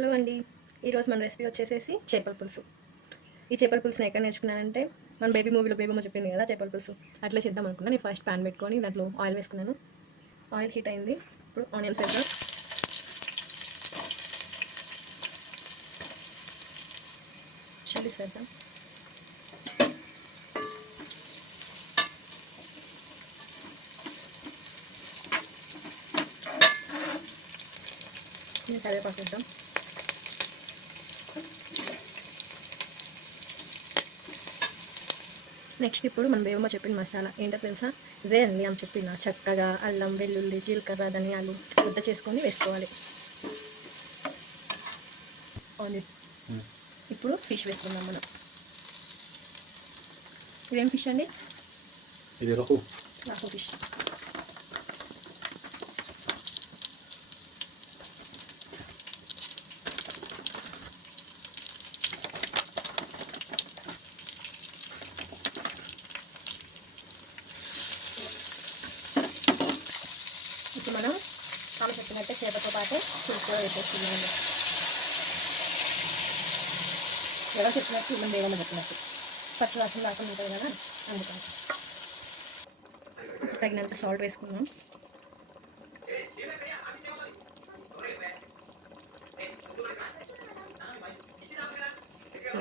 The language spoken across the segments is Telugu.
హలో అండి, ఈరోజు మన రెసిపీ వచ్చేసేసి చేపల పులుసు. ఈ చేపల పులుసుని ఎక్కడ నేర్చుకున్నానంటే మన బేబీ మూవీలో బేబమ్మ చెప్పింది కదా చేపల పులుసు, అట్లా చేద్దాం అనుకున్నాను. నేను ఫస్ట్ ప్యాన్ పెట్టుకొని దాంట్లో ఆయిల్ వేసుకున్నాను. ఆయిల్ హీట్ అయింది. ఇప్పుడు ఆనియన్స్ వేద్దాం. చిల్లీస్ వేద్దాం. కరివేపాకు వేద్దాం. నెక్స్ట్ ఇప్పుడు మన బేబమ్మ చెప్పిన మసాలా ఏంటో తెలుసా? ఇదే అండి ఆమె చెప్పిన చక్కగా అల్లం, వెల్లుల్లి, జీలకర్ర, ధనియాలు ముద్ద చేసుకొని వేసుకోవాలి. ఇప్పుడు ఫిష్ వేసుకుందాం మనం. ఇదేం ఫిష్ అండి? ఇది రోహు ఫిష్. ఇప్పుడు మనం ఆమె చెప్పినట్టే చేపతో పాటు పులుసు కూడా వేసేస్తున్నాము. ఎవరు చెప్పినట్టు మనం వేగంగా చెప్పినట్టు పచ్చివాసన రాకుండా ఉంటుంది కదా, అందుకని. తగినంత సాల్ట్ వేసుకున్నాం.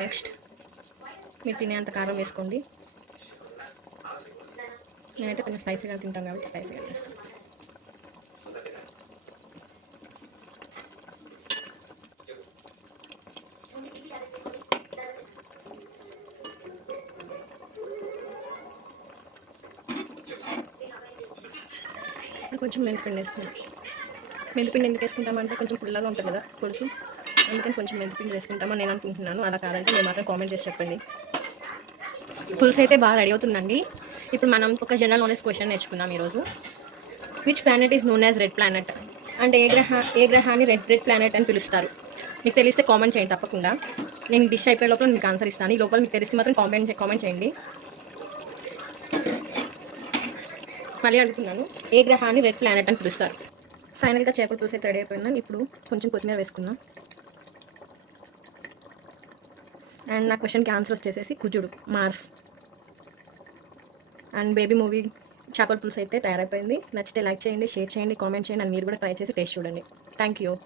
నెక్స్ట్ మీరు తినేంత కారం వేసుకోండి. నేనైతే కొంచెం స్పైసీగా తింటాను కాబట్టి స్పైసీగా వేస్తాను. కొంచెం మెంతిపిండి వేసుకుంటాం. మెంతిపిండి ఎందుకు వేసుకుంటామంటే కొంచెం పుల్లగా ఉంటుంది కదా పులుసు, అందుకని కొంచెం మెంతిపిండి వేసుకుంటామని నేను అనుకుంటున్నాను. అలా కాదంటే మీరు మాత్రం కామెంట్ చేసి చెప్పండి. పులుసు అయితే బాగా రెడీ అవుతుందండి. ఇప్పుడు మనం ఒక జనరల్ నాలెడ్జ్ క్వశ్చన్ నేర్చుకున్నాం ఈరోజు. Which planet is known as red planet? అంటే ఏ గ్రహాన్ని రెడ్ ప్లానెట్ అని పిలుస్తారు? మీకు తెలిస్తే కామెంట్ చేయండి తప్పకుండా. నేను డిష్ అయిపోయే లోపల మీకు ఆన్సర్ ఇస్తాను. ఈ లోపల మీకు తెలిస్తే మాత్రం కామెంట్ చేయండి. మళ్ళీ అడుగుతున్నాను, ఏ గ్రహాన్ని రెడ్ ప్లానెట్ అని పిలుస్తారు? ఫైనల్గా చేపల పులుసు అయితే రెడీ అయిపోయిందని ఇప్పుడు కొంచెం కొత్తిమీర వేసుకుందాం. అండ్ నా క్వశ్చన్కి ఆన్సర్ వచ్చేసేసి కుజుడు, మార్స్. అండ్ బేబీ మూవీ చేపల పులుసు అయితే తయారైపోయింది. నచ్చితే లైక్ చేయండి, షేర్ చేయండి, కామెంట్ చేయండి. అండ్ మీరు కూడా ట్రై చేసి టేస్ట్ చూడండి. Thank you.